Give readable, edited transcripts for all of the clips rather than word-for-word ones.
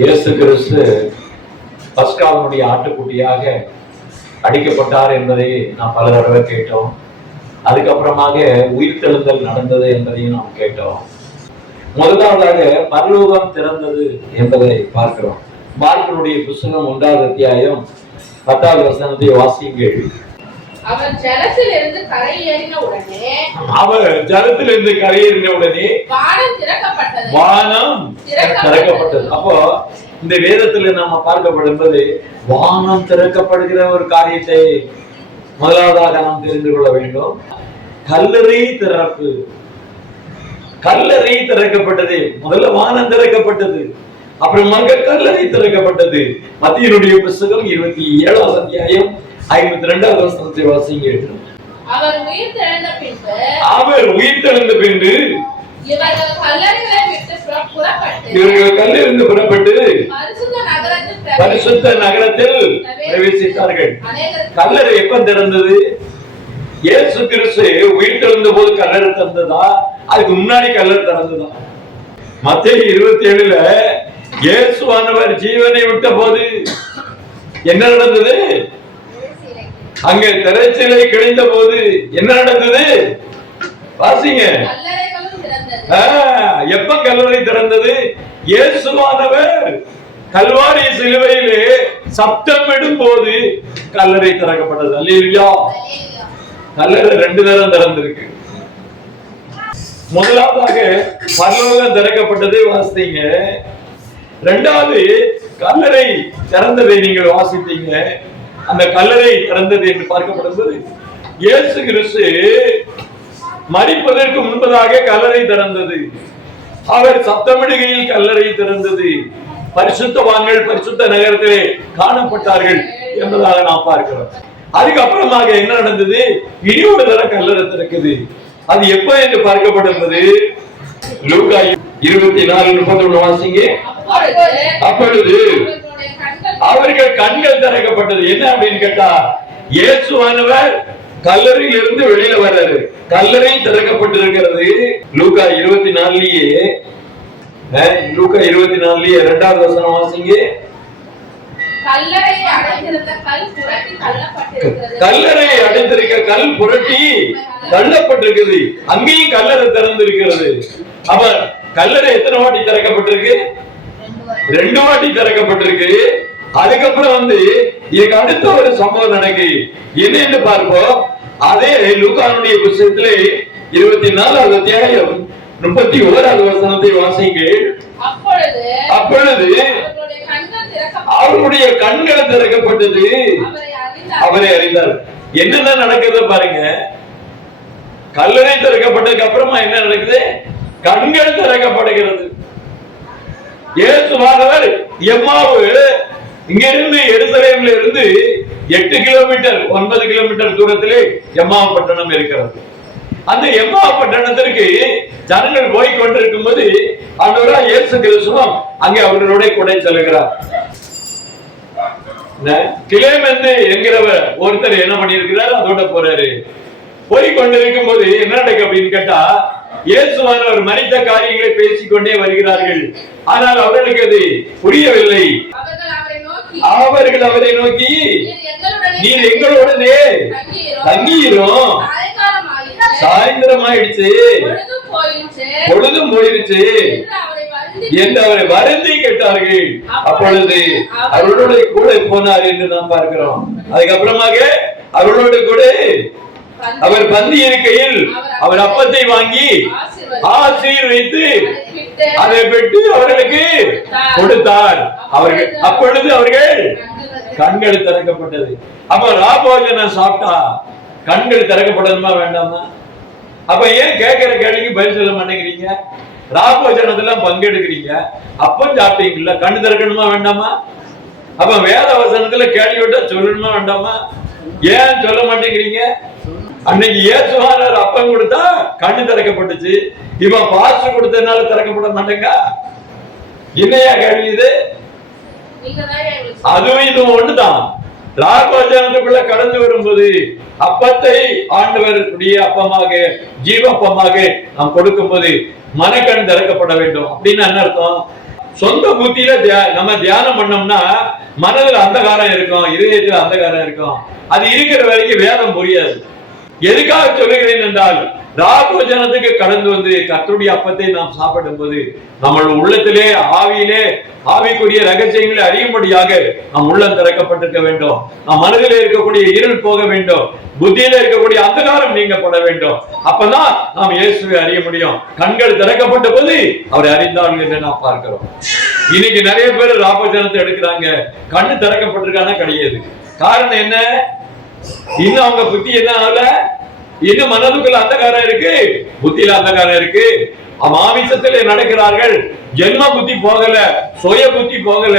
இயேசு கிறிஸ்து பஸ்காவினுடைய ஆட்டுக்குட்டியாக அடிக்கப்பட்டார் என்பதை நாம் பல தடவை கேட்டோம். அதுக்கப்புறமாக உயிர்த்தெழுந்தல் நடந்தது என்பதையும் நாம் கேட்டோம். முதலாவதாக பரலோகம் திறந்தது என்பதை பார்க்கிறோம். மார்க்கினுடைய புத்தகம் 1வது அத்தியாயம் 10வது வசனத்தை வாசியுங்கள். அவர் ஜலத்திலிருந்து கரையேறின உடனே வானம் திறக்கப்பட்டது. அப்போ இந்த வேதத்துல நாம பார்க்கப்படும்போது வானம் திறக்கப்படுகிற ஒரு காரியத்தை முதலாவதாக நாம் தெரிந்து கொள்ள வேண்டும். கல்லறை திறப்பு, கல்லறை திறக்கப்பட்டது. முதல்ல வானம் திறக்கப்பட்டது, அப்புறமாக கல்லறை திறக்கப்பட்டது. மத்தியினுடைய புத்தகம் 27வது அத்தியாயம் 52வது வசனத்தை வாசிங்க. அவர் உயிர்த்தெழுந்த பின்பு இவர்கள் கல்லிருந்து புறப்பட்டு பரிசுத்த நகரத்தில் பிரவேசித்தார்கள். கல்லறை எப்ப திறந்தது? இயேசு கிறிஸ்து உயிர்த்தெழுந்த போது கல்லறை திறந்ததா, அதுக்கு முன்னாடி கல்லறை திறந்ததா? மத்தேயு 27ல இயேசுவானவர் ஜீவனை விட்ட போது என்ன நடந்தது? அங்க திரைச்சிலை கிழிந்த போது என்ன நடந்தது? வாசிங்க. எப்ப கல்லறை திறந்தது? இயேசுவானவர் கல்வாரி சிலுவையிலே சப்தமிடும் போது கல்லறை திறக்கப்பட்டது. அல்லேலூயா. கல்லறை 2 தரம் திறந்திருக்கு. முதலாவதாக பரலோகம் திறக்கப்பட்டதை வாசித்தீங்க. 2வது கல்லறை திறந்ததை நீங்கள் வாசித்தீங்க. அந்த கல்லறை திறந்தது என்று பார்க்கப்படும்போது இயேசு கிறிஸ்து மரிப்பதற்கு முன்பதாக கல்லறை திறந்தது. அவர் சத்தமிடுகையில் கல்லறை திறந்தது. பரிசுத்தவான்கள் பரிசுத்த நகரத்திலே காணப்பட்டார்கள் என்பதாக நாம் பார்க்கிறோம். அதுக்கப்புறமாக என்ன நடந்தது? இனி ஒரு தடவை கல்லறை திறக்குது. அது எப்ப என்று பார்க்கப்படுகிறது? லூக்கா 24:31 வாசிங்க. அப்பொழுது அவர்கள் கண்கள் திறக்கப்பட்டது. என்ன அப்படின்னு கேட்டா, இயேசுவானவர் கல்லறையில் இருந்து வெளியில வர்றாரு. கல்லறை திறக்கப்பட்டிருக்கிறது. லூக்கா 24லயே 2வது வசனம் வாசிங்க. கல்லறை அடைத்திருக்க கல் புரட்டி தள்ளப்பட்டிருக்கிறது. அங்கேயும் கல்லறை திறந்திருக்கிறது. அப்ப கல்லறை எத்தனை வாட்டி திறக்கப்பட்டிருக்கு? 2 வாட்டி திறக்கப்பட்டிருக்கு. அதுக்கப்புறம் இதுக்கு அடுத்த ஒரு சம்பவம் நடக்கு. என்னன்னு பார்ப்போம். அதே லூக்கானுடைய புத்தகத்திலே 24வது அத்தியாயம் 31வது வசனத்தை வாசிங்க. அப்பொழுது அவருடைய கண்கள் திறக்கப்பட்டது, அவரை அறிந்தார். என்னென்ன நடக்குது பாருங்க. கல்லறை திறக்கப்பட்டதுக்கு அப்புறமா என்ன நடக்குது? கண்கள் திறக்கப்படுகிறது. இயேசுவானவர் எம்மாவு இங்கிருந்து எருசலேமில் இருந்து 8 கிலோமீட்டர் 9 கிலோமீட்டர் தூரத்திலே எம்மாவு பட்டணம் இருக்கிறது. அந்த எம்மாவு பட்டணத்திற்கு ஜனங்கள் போய் கொண்டிருக்கும் போது ஆண்டவராகிய இயேசு கிறிஸ்து அங்கே அவர்களோட கூட செல்கிறார். கிலேமெந்து என்கிறவர் ஒருத்தர் என்ன பண்ணியிருக்கிறார், அதோட போறாரு. போய் கொண்டிருக்கும் போது என்ன நடக்கு அப்படின்னு கேட்டா, இயேசுவானவர் மரித்த காரியங்களை பேசிக்கொண்டே வருகிறார்கள். ஆனால் அவர்களுக்கு அது புரியவில்லை. அவர்கள் அவரை நோக்கி, நீர் எங்களுடனே தங்கியிரும், சாயந்தரம் ஆயிடுச்சு, பொழுதும் போயிடுச்சு என்று அவரை வருந்தி கேட்டார்கள். அப்பொழுது அவர்களோட கூட போனார் என்று நாம் பார்க்கிறோம். அதுக்கப்புறமாக அவர்களோடு கூட அவர் பந்தி இருக்கையில் அவர் அப்பத்தை வாங்கி ஆசீர்வதித்து அதை பெற்று அவர்களுக்கு கொடுத்தார். அவர்கள் அப்பொழுது அவர்கள் கண்கள் திறக்கப்பட்டது. அப்ப ராபோஜனம் சாப்பிட்டா கண்கள் திறக்கப்படணுமா வேண்டாமா? அப்ப ஏன் கேட்கிற கேள்விக்கு பதில் சொல்ல மாட்டேங்கிறீங்க? ராபோஜனத்துல பங்கெடுக்கிறீங்க, அப்பம் சாப்பிட்டீங்கல்ல, கண்ணு திறக்கணுமா வேண்டாமா? அப்ப வேத வசனத்துல கேள்வி விட்டா சொல்லணுமா வேண்டாமா? ஏன் சொல்ல மாட்டேங்கிறீங்க? அன்னைக்கு இயேசுவானவர் அப்பம் கொடுத்தா கண்ணு திறக்கப்பட்டுச்சு, இவன் பாஸ்ட் கொடுத்ததுனால திறக்கப்பட மாட்டேங்க. என்னையா கேள்வி இது? அதுவும் இது ஒண்ணுதான். ராகோஜனத்துக்குள்ள கடந்து வரும்போது அப்பத்தை ஆண்டவருடைய அப்பமாக ஜீவப்பமாக நாம் கொடுக்கும் போது மனக்கண் திறக்கப்பட வேண்டும். அப்படின்னு என்ன அர்த்தம்? சொந்த புத்தியில நம்ம தியானம் பண்ணோம்னா மனதில் அந்தகாரம் இருக்கும், இதயத்தில் அந்தகாரம் இருக்கும். அது இருக்கிற வரைக்கும் வேதம் புரியாது. எதுக்காக சொல்லுகிறேன் என்றால், ராபோஜனத்துக்கு கடந்து வந்து கர்த்தருடைய அப்பத்தை நாம் சாப்பிடும் போது நம்ம உள்ளத்திலே ஆவியிலே ஆவிக்குரிய ரகசியங்களை அறியும்படியாக நம் உள்ளம் திறக்கப்பட்டிருக்க வேண்டும். நம் மனதிலே இருக்கக்கூடிய இருள் போக வேண்டும், புத்தியில இருக்கக்கூடிய அந்தகாரம் நீங்கப்பட வேண்டும். அப்பதான் நாம் இயேசுவை அறிய முடியும். கண்கள் திறக்கப்பட்ட போது அவரை அறிந்தார்கள் என்று நாம் பார்க்கிறோம். இன்னைக்கு நிறைய பேர் ராபோஜனத்தை எடுக்கிறாங்க, கண்ணு திறக்கப்பட்டிருக்கானா கிடையாது. காரணம் என்ன? இன்னும் அவங்க புத்தி என்ன ஆகல, இன்னும் மனதுக்குள்ள அந்தகாரம் இருக்கு, புத்தியில அந்தகாரம் இருக்கு. மாமிசத்திலே நடக்கிறார்கள். ஜென்ம புத்தி போகல, சுய புத்தி போகல,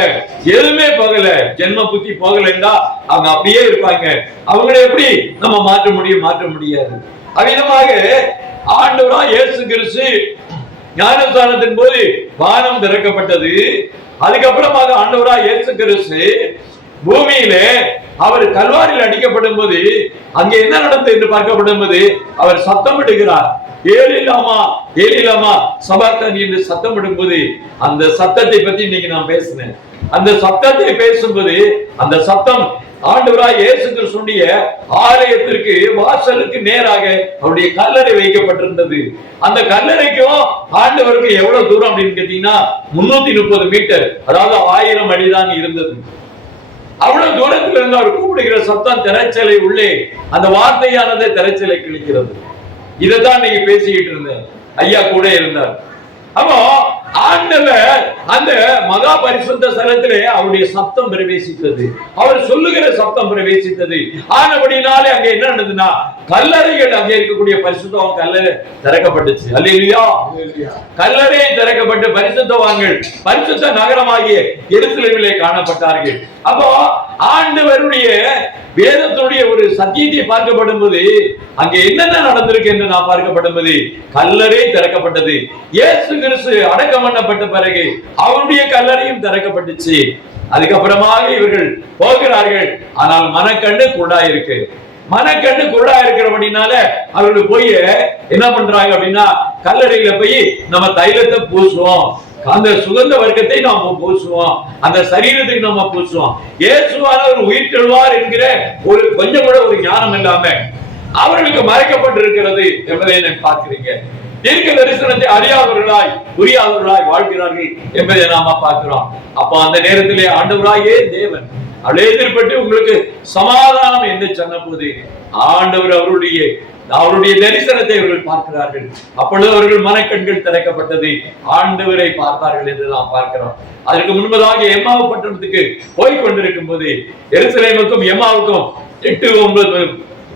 எதுவுமே போகல. ஜென்ம புத்தி போகலன்னா அவங்க அப்படியே இருப்பாங்க. அவங்களை எப்படி நம்ம மாற்ற முடியும்? மாற்ற முடியாது. அவ்விதமாக ஆண்டவராய் இயேசு கிறிஸ்து ஞானஸ்நானத்தின் போது வானம் திறக்கப்பட்டது. அதுக்கப்புறமாக ஆண்டவராய் இயேசு கிறிஸ்து பூமியிலே அவர் கல்வாரியில் அடிக்கப்படும் போது அங்கே என்ன நடந்தது என்று பார்க்கப்படும் போது அவர் சத்தமிடுகிறார். ஏலிலாமா ஏலிலாமா சபாக்தானி என்று சத்தமிடும் போது அந்த சத்தத்தை பத்தி இன்னைக்கு நான் பேசினேன். அந்த சத்தத்தை பேசும்போது அந்த சத்தம் ஆண்டவராய் இயேசு கிறிஸ்துவின் ஆலயத்திற்கு வாசலுக்கு நேராக அவருடைய கல்லறை வைக்கப்பட்டிருந்தது. அந்த கல்லறைக்கும் ஆண்டவருக்கு எவ்வளவு தூரம் அப்படின்னு கேட்டீங்கன்னா 330 மீட்டர், அதாவது 1000 அடிதான் இருந்தது. அவ்வளவு தூரத்தில் இருந்து அவர் கூப்பிடுகிற சத்தம் திரைச்சலை உள்ளே அந்த வார்த்தையானது திரைச்சலை கிழிக்கிறது. இதைத்தான் நீங்க பேசிக்கிட்டு இருந்தேன். ஐயா கூட இருந்தார். அப்போ ஆண்டவர் அந்த மகா பரிசுத்த ஸ்தலத்திலே அவருடைய சத்தம் பிரவேசித்தது, அவர் சொல்லுகிற சத்தம் பிரவேசித்தது. ஆனபடினாலே அங்க என்ன நடந்ததுன்னா கல்லறைகள், அங்கே இருக்கக்கூடிய பரிசுத்தம் கல்லறை திறக்கப்பட்டுச்சு. அல்லேலூயா. கல்லறை திறக்கப்பட்டு பரிசுத்தவான்கள் பரிசுத்த நகரமாகிய எருசலேமிலே காணப்பட்டார்கள். அப்போ ஆண்டவருடைய வேதத்துடைய ஒரு சத்தியத்தை பார்க்கப்படும் போது அங்கே என்னென்ன நடந்திருக்கு என்று நான் பார்க்கப்படும் போது கல்லறை திறக்கப்பட்டது. இயேசு கிறிஸ்து அடக்கம் பண்ணப்பட்ட பிறகு அவருடைய கல்லறையும் திறக்கப்பட்டுச்சு. அதுக்கப்புறமாக இவர்கள் போகிறார்கள். ஆனால் மனக்கண்ணு குருடா இருக்கு. மனக்கண்ணு குருடா இருக்கிறபடினால அவர்கள் போய் என்ன பண்றாங்க அப்படின்னா கல்லறையில போய் நம்ம தைலத்தை பூசுவோம், அந்த சுகந்த வர்க்கத்தை நாம பூசுவோம், அந்த சரீரத்துக்கு நம்ம பூசுவோம். இயேசுவானவர் உயிர் தெழுவார் என்கிற ஒரு கொஞ்சம் கூட ஒரு ஞானம் இல்லாம அவர்களுக்கு மறைக்கப்பட்டிருக்கிறது என்பதை நான் பார்க்கிறீங்க. தீர்க்க தரிசனத்தை அறியாதவர்களாய் புரியாதவர்களாய் வாழ்கிறார்கள் என்பதை நாம பார்க்கிறோம். அப்ப அந்த நேரத்திலே ஆண்டவராயே தேவன் அவளை எதிர்பட்டு உங்களுக்கு சமாதானம் என்று சொன்ன போது ஆண்டவர் அவருடைய தரிசனத்தை அவர்கள் பார்க்கிறார்கள். அப்பொழுது அவர்கள் மனக்கண்கள் திறக்கப்பட்டது, ஆண்டவரை பார்த்தார்கள் என்று நாம் பார்க்கிறோம். அதற்கு முன்பதாக எம்மாவு பட்டணத்துக்கு போய் கொண்டிருக்கும் போது எருசலேமுக்கும் எம்மாவுக்கும் 8-9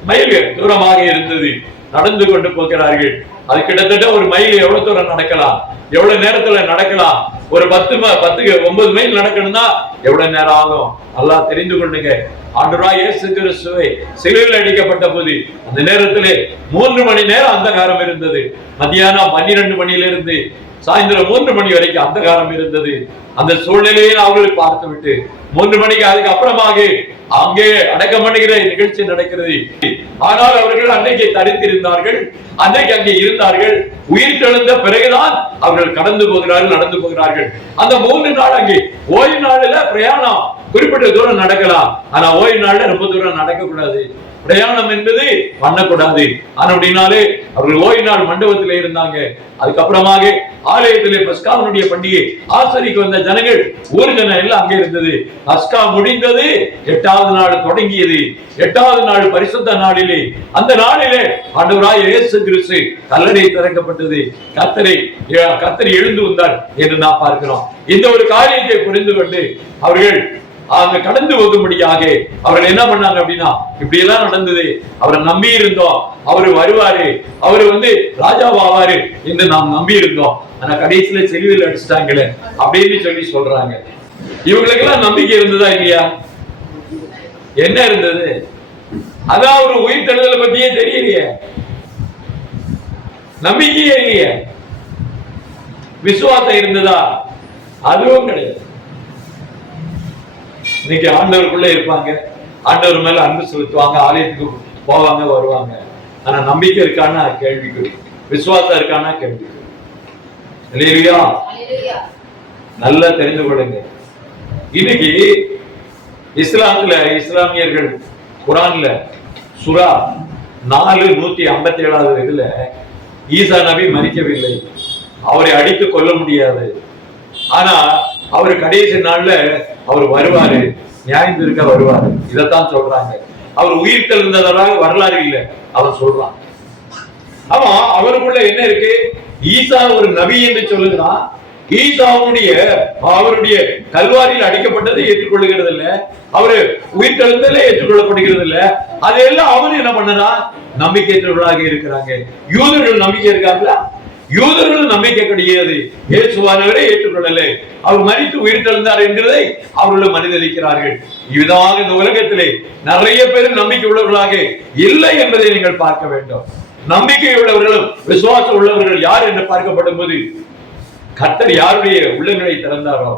மைல் தூரமாக இருந்தது. நடந்து கொண்டு போகிறார்கள். அது கிட்டத்தட்ட ஒரு மைல் எவ்வளவு தூரம் நடக்கலாம், எவ்வளவு நேரத்துல நடக்கலாம்? ஒரு 9 மைல் நடக்கணும்னா எவ்வளவு நேரம் ஆகும்? நல்லா தெரிந்து கொள்ளுங்க. ஆண்டவராய் இயேசு கிறிஸ்துவை சிலுவையில் அடிக்கப்பட்ட போது அந்த நேரத்திலே 3 மணி நேரம் அந்தகாரம் இருந்தது. மத்தியானம் 12 மணியிலிருந்து சாயந்தரம் 3 மணி வரைக்கும் அந்தகாரம் இருந்தது. அந்த சூழ்நிலையை அவர்கள் பார்த்து விட்டு 3 மணிக்கு அதுக்கு அப்புறமாக அங்கே அடக்கம் பண்ணுகிற நிகழ்ச்சி நடக்கிறது. ஆனால் அவர்கள் அன்றைக்கு தரித்திருந்தார்கள், அன்றைக்கு அங்கே இருந்தார்கள். உயிர் தெழுந்த பிறகுதான் அவர்கள் கடந்து போகிறார்கள், நடந்து போகிறார்கள். அந்த 3 நாள் அங்கே ஓய்வு நாளில பிரயாணம் குறிப்பிட்ட தூரம் நடக்கலாம், ஆனா ஓய்வு நாள்ல ரொம்ப தூரம் நடக்க கூடாது. பிரயாணம் என்பது பண்ணக்கூடாது. அப்படின்னாலே அவர்கள் ஓய்வு நாள் மண்டபத்திலே இருந்தாங்க. அதுக்கப்புறமாக ஆலயத்திலே பஸ்காவுடைய பண்டிகை ஆசரிக்க வந்த ஜனங்கள் ஊர் ஜனம் எல்லாம் அங்கே இருந்தது. பஸ்கா முடிந்தது, 8வது நாள் தொடங்கியது. 8வது நாள் பரிசுத்த நாளிலே, அந்த நாளிலே ஆண்டவராய் இயேசு கிறிஸ்து கல்லறை திறக்கப்பட்டது. கர்த்தர் எழுந்து வந்தார் என்று நாம் பார்க்கிறோம். இந்த ஒரு காரியத்தை புரிந்து கொண்டு அவர்கள் அங்க கடந்து போகும்படியாக அவர்கள் என்ன பண்ணாங்க அப்படின்னா, இப்படி எல்லாம் நடந்தது, அவரை நம்பி இருந்தோம், அவரு வருவாரு, அவரு ராஜாவாவாரு என்று நாம் நம்பி இருந்தோம். ஆனா கடைசியில செலுவில் அடிச்சுட்டாங்களே அப்படின்னு சொல்லி சொல்றாங்க. இவங்களுக்கு எல்லாம் நம்பிக்கை இருந்ததா இல்லையா? என்ன இருந்தது? அதான் ஒரு உயிர் தெழுதலை பத்தியே தெரியலையே, நம்பிக்கையே இல்லையே. விசுவாசம் இருந்ததா? அதுவும் கிடையாது. இன்னைக்கு ஆண்டவருக்குள்ள இருப்பாங்க, ஆண்டவர் மேல அன்பு செலுத்துவாங்க, ஆலயத்துக்கு போவாங்க, வருவாங்க. ஆனா நம்பிக்கை இருக்கான்னா கேள்விக்குறி, விசுவாசம் இருக்கான்னா கேள்விக்குறி. இல்லையா? நல்லா தெரிந்து கொள்ளுங்க. இன்னைக்கு இஸ்லாமியர்கள் குரான்ல சூரா 4:157 இதுல ஈசா நபி மரிக்கவில்லை, அவரை அடித்து கொள்ள முடியாது, ஆனா அவர் கடைசி நாள்ல அவர் வருவாரு, நியாயம் இருக்க வருவாரு, இதைத்தான் சொல்றாங்க. அவர் உயிர் தெழுந்ததாக வரலாறு இல்லை, அவர் சொல்றான். ஆமா, அவருக்குள்ள என்ன இருக்கு? ஈசா ஒரு நபி என்று சொல்லுகிறான். அவருடைய கல்வாரியில் அடிக்கப்பட்டதை ஏற்றுக்கொள்ளுகிறது இல்ல, அவரு உயிர் தெழுந்தலே ஏற்றுக்கொள்ளப்படுகிறது இல்ல. அதெல்லாம் அவரு என்ன பண்ணனா நம்பிக்கையற்றவர்களாக இருக்கிறாங்க. யூதர்கள் நம்பிக்கை இருக்காங்களா? யூதர்கள் நம்பிக்கை கிடையாது. இயேசுவானவரை ஏற்றுக்கொள்ளலை, அவர் மரித்து உயிர் தெழுந்தார் என்கிறதை அவர்கள் மனிதளிக்கிறார்கள். இவ்விதமாக இந்த உலகத்திலே நிறைய பேர் நம்பிக்கை உள்ளவர்களாக இல்லை என்பதை நீங்கள் பார்க்க வேண்டும். நம்பிக்கை உள்ளவர்களும் விசுவாசம் உள்ளவர்கள் யார் என்று பார்க்கப்படும் போது கர்த்தர் யாருடைய உள்ளங்களை திறந்தாரோ,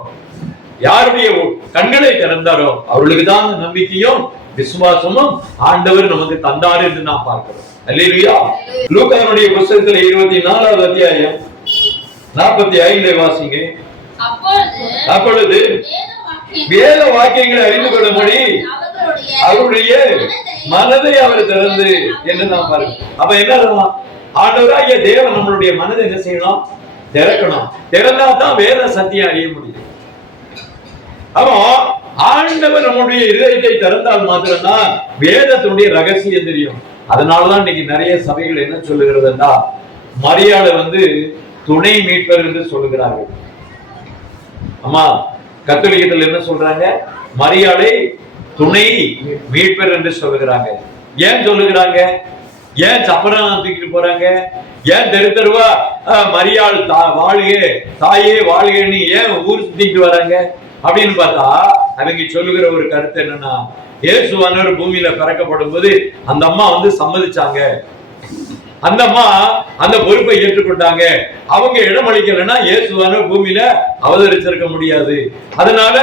யாருடைய கண்களை திறந்தாரோ அவர்களுக்கு தான் நம்பிக்கையும் விசுவாசமும் ஆண்டவர் நமக்கு தந்தார் என்று நாம் பார்க்கிறோம். அல்லேலூயா. லூக்காவுடைய புத்தகத்தில் 24வது அத்தியாயம் 45 வாசிங்க. அப்பொழுது வேத வாக்கியங்களை அறிந்து கொள்ளும்படி அவருடைய மனதை அவர் திறந்து என்று நாம் பார்க்கிறோம். அப்ப என்ன ஆண்டவராகிய தேவன் நம்மளுடைய மனதை என்ன செய்யணும்? திறக்கணும். திறந்தா தான் வேத சத்தியம் அறிய முடியும். அப்போ ஆண்டவர் நம்முடைய இதயத்தை திறந்தால் மாத்திரம்தான் வேதத்தினுடைய ரகசியம் தெரியும். அதனாலதான் இன்னைக்கு நிறைய சபைகள் என்ன சொல்லுகிறதுன்னா மரியாதை துணை மீட்பர் என்று சொல்லுகிறார்கள். ஆமா, கத்தோலிக்கத்தில் என்ன சொல்றாங்க? மரியாதை துணை மீட்பர் என்று சொல்லுகிறாங்க. ஏன் சொல்லுகிறாங்க? ஏன் சப்பரம் தூக்கிட்டு போறாங்க? ஏன் தெரு தெருவா மரியாள் வாழ்கே தாயே வாழ்கேன்னு ஏன் ஊர் சுத்திட்டு வராங்க அப்படின்னு பார்த்தா அவங்க சொல்லுகிற ஒரு கருத்து என்னன்னா, இயேசுவானவர் பூமியில பிறக்கப்படும் போது அந்த அம்மா சம்மதிச்சாங்க, அந்த அம்மா அந்த பொறுப்பை ஏற்றுக்கொண்டாங்க. அவங்க இடம் அளிக்கலைன்னா இயேசுவானவர் பூமியில அவதரிச்சிருக்க முடியாது. அதனால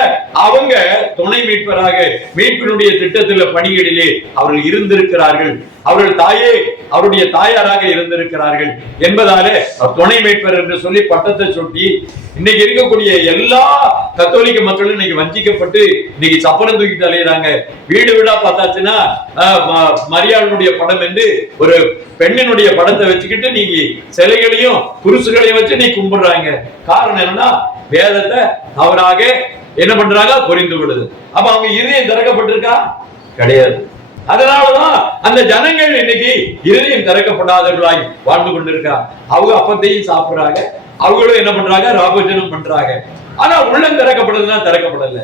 அவங்க துணை மீட்பராக மீட்பினுடைய திட்டத்துல பணிகளிலே அவர்கள் இருந்திருக்கிறார்கள். அவர்கள் தாயே அவருடைய தாயாராக இருந்திருக்கிறார்கள் என்பதாலே துணை மீட்பர் என்று சொல்லி பட்டத்தை சுட்டி இன்னைக்கு இருக்கக்கூடிய எல்லா கத்தோலிக்க மக்களும் இன்னைக்கு வஞ்சிக்கப்பட்டு இன்னைக்கு சப்பரம் தூக்கிட்டு அலையிறாங்க. வீடு வீடா பார்த்தாச்சுன்னா மரியாளுடைய படம் என்று ஒரு பெண்ணினுடைய படத்தை வச்சுக்கிட்டு நீங்க சிலைகளையும் குருசுகளையும் வச்சு நீ கும்பிடுறாங்க. காரணம் என்னன்னா வேதத்தை தவறாக என்ன பண்றாங்க? புரிந்து கொள்ளுது. அப்ப அவங்க இருதயம் திறக்கப்பட்டிருக்கா? கிடையாது. அதனாலதான் அந்த ஜனங்கள் இன்னைக்கு இருதயம் திறக்கப்படாதவர்களாய் வாழ்ந்து கொண்டிருக்காங்க. அவங்க அப்பத்தையும் சாப்பிடுறாங்க, அவங்களும் என்ன பண்றாங்க? ராபோஜனம் பண்றாங்க. ஆனா உள்ளம் திறக்கப்படுதுன்னா திறக்கப்படல.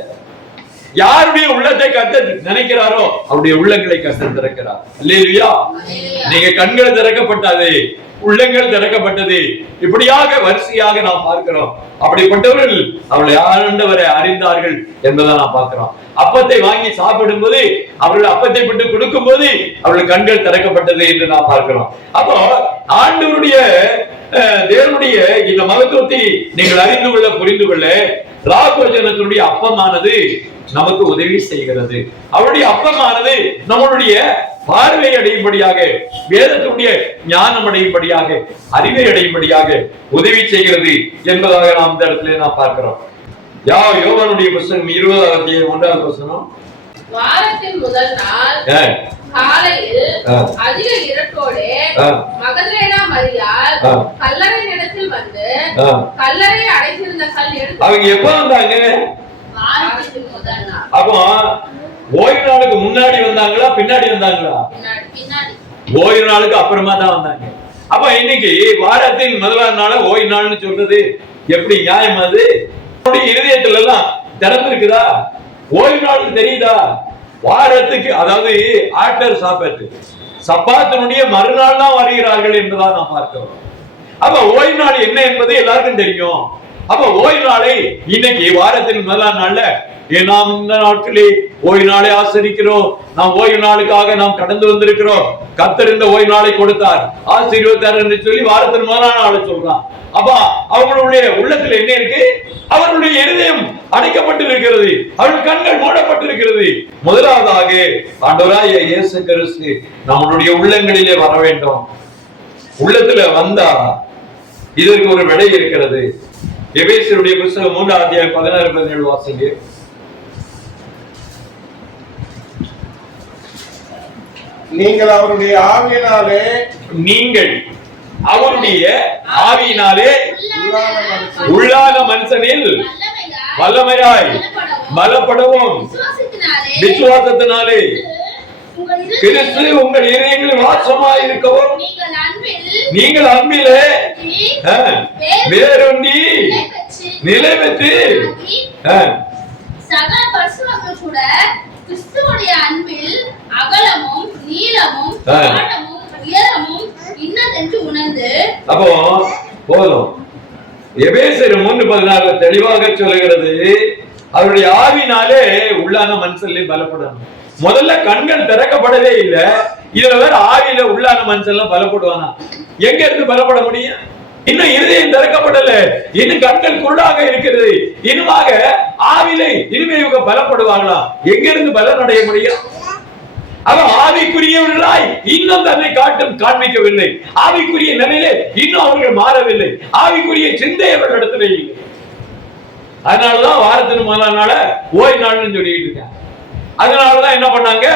யாருடைய உள்ளத்தை கர்த்தர் நினைக்கிறாரோ அவருடைய உள்ளங்களை கர்த்தர் திறக்கிறார். அல்லேலூயா. நீங்க கண்கள் திறக்கப்பட்டது, உள்ளங்கள் திறக்கப்பட்டது, இப்படியாக வரிசையாக நாம் பார்க்கிறோம். அப்படிப்பட்டவர்கள் அவளை ஆண்டவரை அறிந்தார்கள் என்பதை நாம் பார்க்கிறோம். அப்பத்தை வாங்கி சாப்பிடும் போது அவர்கள் அப்பத்தை விட்டு கொடுக்கும் போது அவர்கள் கண்கள் திறக்கப்பட்டது என்று நாம் பார்க்கிறோம். அப்போ ஆண்டவருடைய தேவனுடைய இந்த மகத்துவத்தை நீங்கள் அறிந்து கொள்ள புரிந்து கொள்ள ராபோஜனத்தினுடைய அப்பமானது நமக்கு உதவி செய்கிறது. அவருடைய அப்பமானது நம்மளுடைய பார்வை அடையும்படியாக, வேதத்தினுடைய ஞானம் அடையும்படியாக, அறிவை அடையும்படியாக உதவி செய்கிறது என்பதாக நாம் இந்த இடத்துல நாம் பார்க்கிறோம். யோவானுடைய புத்தகம் 20வது அத்தியாயம் 1வது வசனம். வாரத்தின் முதல் நாள் காலையில் அதிக இருட்டோடு மகதலேனா மரியாள் கல்லறை இடத்தில் வந்து கல்லறையை அடைத்திருந்த கல் எடுத்து. அவங்க எப்ப வந்தாங்க? வாரத்தின் முதல் நாள். அப்போ ஓய்வு நாளுக்கு முன்னாடி வந்தாங்களா பின்னாடி வந்தாங்களா? பின்னாடி. ஓய்வு நாளுக்கு அப்புறமா தான் வந்தாங்க. அப்ப இன்னைக்கு வாரத்தின் முதலாம் நாள ஓய்வு நாள்னு சொல்றது எப்படி நியாயம்? அது இருதயத்துல எல்லாம் திறந்திருக்குதா? ஓய்வு நாளுக்கு தெரியுதா? வாரத்துக்கு, அதாவது ஆஃப்டர் சாபத், சப்பாத்தினுடைய மறுநாள் தான் வருகிறார்கள் என்பதான் நாம் பார்க்கிறோம். அப்ப ஓய்வு நாள் என்ன என்பது எல்லாருக்கும் தெரியும். அப்ப ஓய்வு நாளை இன்னைக்கு வாரத்தின் முதலாம் நாள்ல நாம் இந்த நாட்களே ஓய்வு நாளை ஆசரிக்கிறோம். நாம் ஓய்வு நாளுக்காக நாம் கடந்து வந்திருக்கிறோம். கர்த்தர் இந்த ஓய்வு நாளை கொடுத்தார், ஆசீர்வதித்தார் என்று சொல்லி வாரத்தின் முதலாம் நாளை சொல்றான். அப்ப அவங்களுடைய உள்ளத்துல என்ன இருக்கு? அவர்களுடைய இருதயம் அடைக்கப்பட்டு இருக்கிறது, அவர்கள் கண்கள் மூடப்பட்டிருக்கிறது. முதலாவதாக ஆண்டவராகிய இயேசு கிறிஸ்து நம்மளுடைய உள்ளங்களிலே வர வேண்டும். உள்ளத்துல வந்தா இதற்கு ஒரு விடை இருக்கிறது. எபேசியருடைய புத்தகம் 3 அத்தியாயம் 16-17 வாசிங்க. நீங்கள் அவருடைய ஆவியினாலே உள்ளான மனுஷனில் வல்லமையாய் பலப்படவும் விசுவாசத்தினாலே கிறிஸ்து உங்கள் இதயங்களில் வாசமாய் இருக்கவும் நீங்கள் அன்பிலே வேரூன்றி நிலை பெற்று சகல பரிசுத்தமும் கூட கிறிஸ்துவுடைய அன்பில் அகலமும் நீளமும் ஆழமும் உயரமும் இன்னதென்று உணர்ந்து. அப்போ போதும். எபேசியர் 3:16 தெளிவாக சொல்லுகிறது, அவருடைய ஆவினாலே உள்ளான மனுஷன்ல பலப்படணும். முதல்ல கண்கள் திறக்கப்படவே இல்லை, இதுல வேற ஆவியில உள்ளான மனுஷன் பலப்படுவானா? எங்க இருந்து பலப்பட முடியும்? இன்னும் இருதயம் திறக்கப்படல, இன்னும் கண்கள் குருடாக இருக்கிறது, இன்னுமாக ஆவிலை இனிமே இவங்க பலப்படுவாங்களா? எங்க இருந்து பலன் அடைய முடியும்? அவன் ஆவிக்குரியவர்களாய் இன்னும் தன்னை காண்பிக்கவில்லை, ஆவிக்குரிய நிலையிலே இன்னும் அவர்கள் மாறவில்லை, ஆவிக்குரிய சிந்தை அவர்களிடத்துல இல்லை. அதனாலதான் வாரத்தின் முதல் நாள ஓய் நாள்னு சொல்லிட்டு இருக்காங்க. அதனாலதான் என்ன பண்ணாங்க,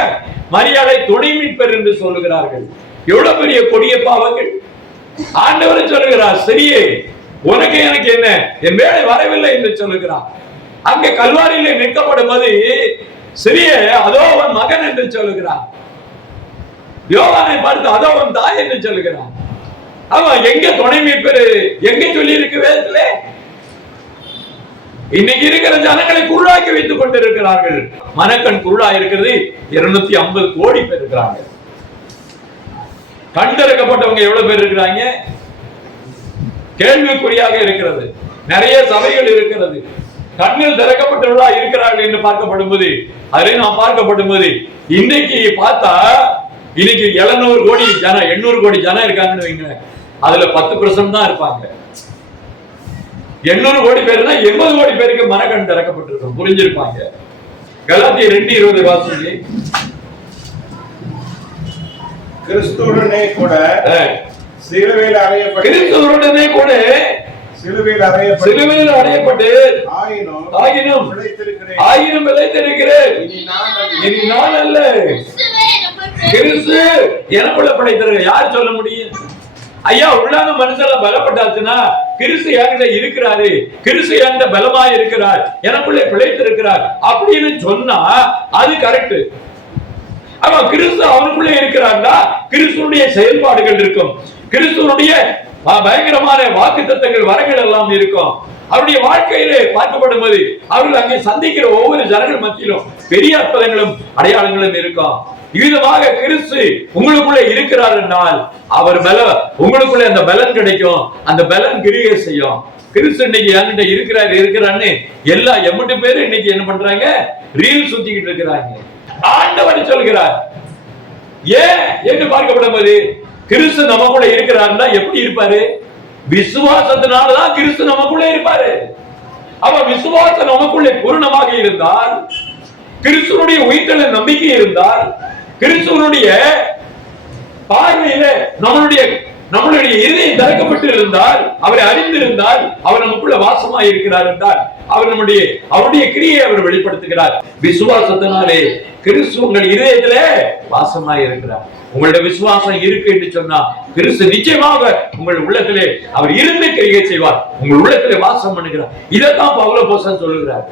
மரியாதை துணை மீட்பர் என்று சொல்லுகிறார்கள். எவ்வளவு பெரிய கொடிய பாவங்கள்! ஆண்டவர் சொல்லுகிறார், சரியே உனக்கு எனக்கு என்ன, என் வேலை வரவில்லை என்று சொல்லுகிறார். அங்க கல்வாரியிலே நிற்கப்படும் போது சிறிய அதோ அவன் மகன் என்று சொல்லுகிறார், யோவானை பார்த்து அதோ அவன் தாய் என்று சொல்லுகிறான். அவன் எங்க துணை மீட்பர் எங்க சொல்லி இருக்கு வேதத்திலே? இன்னைக்கு இருக்கிற ஜனங்களை குருடாக்கி வைத்துக் கொண்டிருக்கிறார்கள். மனக்கண் குருடா இருக்கிறது 250 கோடி பேர் இருக்கிறாங்க. கண்டறிக்கப்பட்டவங்க எவ்வளவு பேர் இருக்கிறாங்க? கேள்விக்குறியாக இருக்கிறது. நிறைய சபைகள் இருக்கிறது, கண்ணில் திறக்கப்பட்டவர்களா இருக்கிறார்கள் என்று பார்க்கப்படும் போது, அதை நாம் பார்க்கப்படும் போது இன்னைக்கு பார்த்தா இன்னைக்கு 700 கோடி ஜனம் 800 கோடி ஜனம் இருக்காங்கன்னு வைங்க, அதுல 10% தான் இருப்பாங்க. 800 கோடி பேருனா 80 கோடி பேருக்கு மனக்கண் திறக்கப்பட்டிருக்கும், புரிஞ்சிருப்பாங்க. கலாத்தியர் 2:20 வாசிங்க. கிறிஸ்துவுடனே கூட சிலுவையில் அறையப்பட்டு ஆயினும் பிழைத்திருக்கிறேன், இனி நான் அல்ல கிறிஸ்து எனக்குள்ள படைத்திருக்க. யார் சொல்ல முடியும்? ஐயா, உள்ளான மனுஷன பலப்பட்டாச்சுன்னா கிறிஸ்து என்கிட்ட இருக்கிறாரு, கிறிஸ்து என்கிட்ட பலமா இருக்கிறார், எனக்குள்ளே பிழைத்திருக்கிறார் அப்படின்னு சொன்னா அது கரெக்ட். அவன் கிறிஸ்து அவனுக்குள்ளே இருக்கிறார்னா கிறிஸ்துடைய செயல்பாடுகள் இருக்கும், கிறிஸ்துவனுடைய பயங்கரமான வாக்குத்தத்தங்கள் வரங்கள் எல்லாம் இருக்கும். அவருடைய வாழ்க்கையிலே பார்க்கப்படும் போது அவர்கள் அங்கே சந்திக்கிற ஒவ்வொரு ஜனங்கள் மத்தியிலும் பெரிய அற்புதங்களும் அடையாளங்களும் இருக்கும். விதமாக கிறிஸ்து உங்களுக்குள்ளே இருக்கிறார் என்றால் அவர் உங்களுக்குள்ளே அந்த பலன் கிடைக்கும், அந்த பலன் கிரியை செய்யும். கிறிஸ்து இன்னைக்கு என்கிட்ட இருக்கிறான்னு எல்லா 8 பேரும் இன்னைக்கு என்ன பண்றாங்க? ரீல் சுத்திக்கிட்டு இருக்கிறாங்க. ஆண்டவர் சொல்கிறார், ஏன் என்று பார்க்கப்படும் போது கிறிஸ்து நமக்குள்ள இருக்கிறார்னா எப்படி இருப்பாரு? விசுவாசத்தினாலதான் கிறிஸ்து நமக்குள்ளே இருப்பாரு. அவ விசுவாசம் நமக்குள்ளே பூர்ணமாக இருந்தால், கிறிஸ்துவனுடைய உயிர்த்தெழ நம்பிக்கை இருந்தால், கிறிஸ்துவனுடைய பார்வையில நம்மளுடைய இதயம் திறக்கப்பட்டு இருந்தால், அவரை அறிந்திருந்தால், அவர் நமக்குள்ள வாசமாக இருக்கிறார் என்றால் அவருடைய கிரியை அவர் வெளிப்படுத்துகிறார். விசுவாசத்தினாலே கிறிஸ்து உங்கள் இதயத்திலே வாசமாக இருக்கிறார். உங்களுடைய விசுவாசம் இருக்கு என்று சொன்னா கிறிஸ்து நிச்சயமாக உங்கள் உள்ளத்திலே அவர் இருந்து கிரியை செய்வார், உங்கள் உள்ளத்திலே வாசம் பண்ணுகிறார். இதைத்தான் பவுல் அப்போஸ்தலன் சொல்லுகிறார்.